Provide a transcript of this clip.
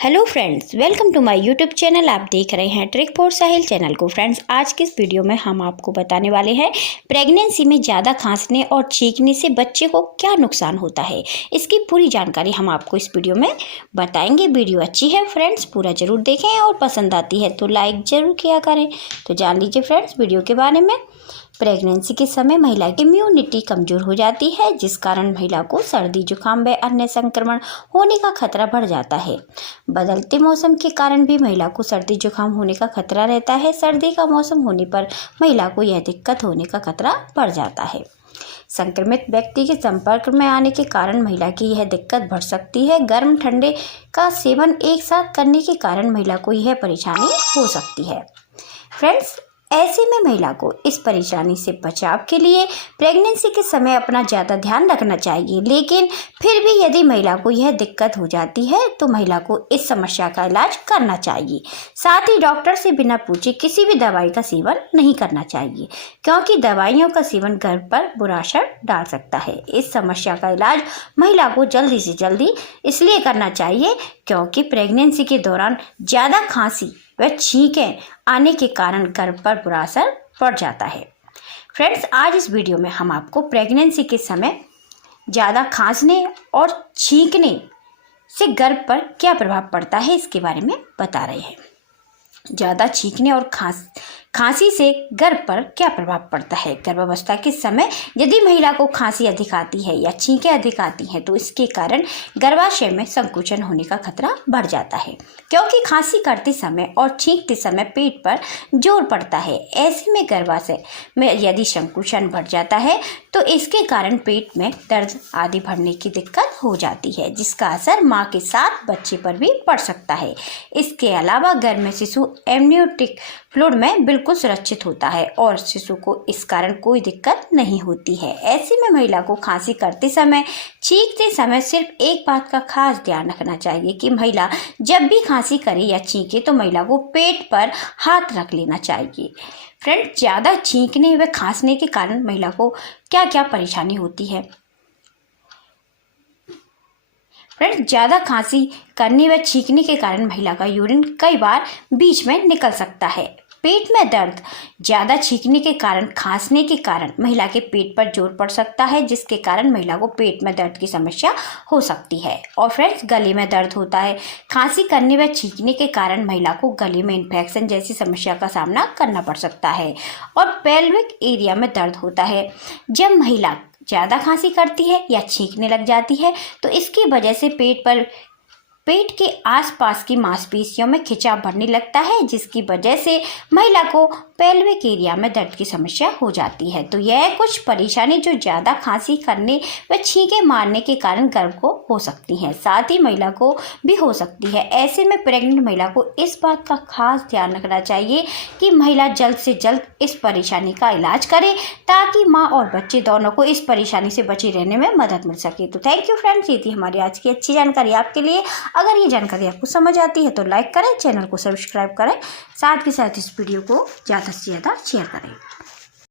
Hello friends, welcome to my YouTube channel. आप देख रहे हैं ट्रिक फॉर साहिल चैनल को। फ्रेंड्स, आज के इस वीडियो में हम आपको बताने वाले हैं प्रेगनेंसी में ज़्यादा खांसने और छींकने से बच्चे को क्या नुकसान होता है। इसकी पूरी जानकारी हम आपको इस वीडियो में बताएंगे। वीडियो अच्छी है फ्रेंड्स, पूरा ज़रूर देखें और पसंद आती है तो लाइक ज़रूर किया करें। तो जान लीजिए फ्रेंड्स वीडियो के बारे में। प्रेगनेंसी के समय महिला की इम्यूनिटी कमज़ोर हो जाती है, जिस कारण महिला को सर्दी जुकाम व अन्य संक्रमण होने का खतरा बढ़ जाता है। बदलते मौसम के कारण भी महिला को सर्दी जुकाम होने का खतरा रहता है। सर्दी का मौसम होने पर महिला को यह दिक्कत होने का खतरा बढ़ जाता है। संक्रमित व्यक्ति के संपर्क में आने के कारण महिला की यह दिक्कत बढ़ सकती है। गर्म ठंडे का सेवन एक साथ करने के कारण महिला को यह परेशानी हो सकती है। फ्रेंड्स, ऐसे में महिला को इस परेशानी से बचाव के लिए प्रेगनेंसी के समय अपना ज़्यादा ध्यान रखना चाहिए। लेकिन फिर भी यदि महिला को यह दिक्कत हो जाती है तो महिला को इस समस्या का इलाज करना चाहिए। साथ ही डॉक्टर से बिना पूछे किसी भी दवाई का सेवन नहीं करना चाहिए, क्योंकि दवाइयों का सेवन गर्भ पर बुरा असर डाल सकता है। इस समस्या का इलाज महिला को जल्दी से जल्दी इसलिए करना चाहिए क्योंकि प्रेगनेंसी के दौरान ज़्यादा खांसी व छींकें आने के कारण गर्भ पर बुरा असर पड़ जाता है। फ्रेंड्स, आज इस वीडियो में हम आपको प्रेगनेंसी के समय ज़्यादा खांसने और छींकने से गर्भ पर क्या प्रभाव पड़ता है इसके बारे में बता रहे हैं। ज़्यादा छींकने और खांसी से गर्भ पर क्या प्रभाव पड़ता है। गर्भावस्था के समय यदि महिला को खांसी अधिक आती है या छींकें अधिक आती हैं तो इसके कारण गर्भाशय में संकुचन होने का खतरा बढ़ जाता है, क्योंकि खांसी करते समय और छींकते समय पेट पर जोर पड़ता है। ऐसे में गर्भाशय में यदि संकुचन बढ़ जाता है तो इसके कारण पेट में दर्द आदि बढ़ने की दिक्कत हो जाती है, जिसका असर माँ के साथ बच्चे पर भी पड़ सकता है। इसके अलावा गर्भ में शिशु एमनियोटिक फ्लूइड में बिल्कुल सुरक्षित होता है और शिशु को इस कारण कोई दिक्कत नहीं होती है। ऐसे में महिला को खांसी करते समय छींकते समय सिर्फ एक बात का खास ध्यान रखना चाहिए कि महिला जब भी खांसी करे या छींके तो महिला को पेट पर हाथ रख लेना चाहिए। फ्रेंड, ज़्यादा छींकने व खांसने के कारण महिला को क्या क्या परेशानी होती है। फ्रेंड्स, ज़्यादा खांसी करने व छींकने के कारण महिला का यूरिन कई बार बीच में निकल सकता है। पेट में दर्द, ज़्यादा छींकने के कारण खांसने के कारण महिला के पेट पर जोर पड़ सकता है, जिसके कारण महिला को पेट में दर्द की समस्या हो सकती है। और फ्रेंड्स, गले में दर्द होता है। खांसी करने व छींकने के कारण महिला को गले में इन्फेक्शन जैसी समस्या का सामना करना पड़ सकता है। और पेल्विक एरिया में दर्द होता है। जब महिला ज़्यादा खांसी करती है या छींकने लग जाती है तो इसकी वजह से पेट के आसपास की मांसपेशियों में खिंचाव बढ़ने लगता है, जिसकी वजह से महिला को पेल्विक एरिया में दर्द की समस्या हो जाती है। तो यह कुछ परेशानी जो ज़्यादा खांसी करने व छींके मारने के कारण गर्भ को हो सकती हैं, साथ ही महिला को भी हो सकती है। ऐसे में प्रेग्नेंट महिला को इस बात का खास ध्यान रखना चाहिए कि महिला जल्द से जल्द इस परेशानी का इलाज करे, ताकि माँ और बच्चे दोनों को इस परेशानी से बचे रहने में मदद मिल सके। तो थैंक यू फ्रेंड्स, ये थी हमारी आज की अच्छी जानकारी आपके लिए। अगर ये जानकारी आपको समझ आती है तो लाइक करें, चैनल को सब्सक्राइब करें, साथ ही साथ इस वीडियो को ज़्यादा से ज़्यादा शेयर करें।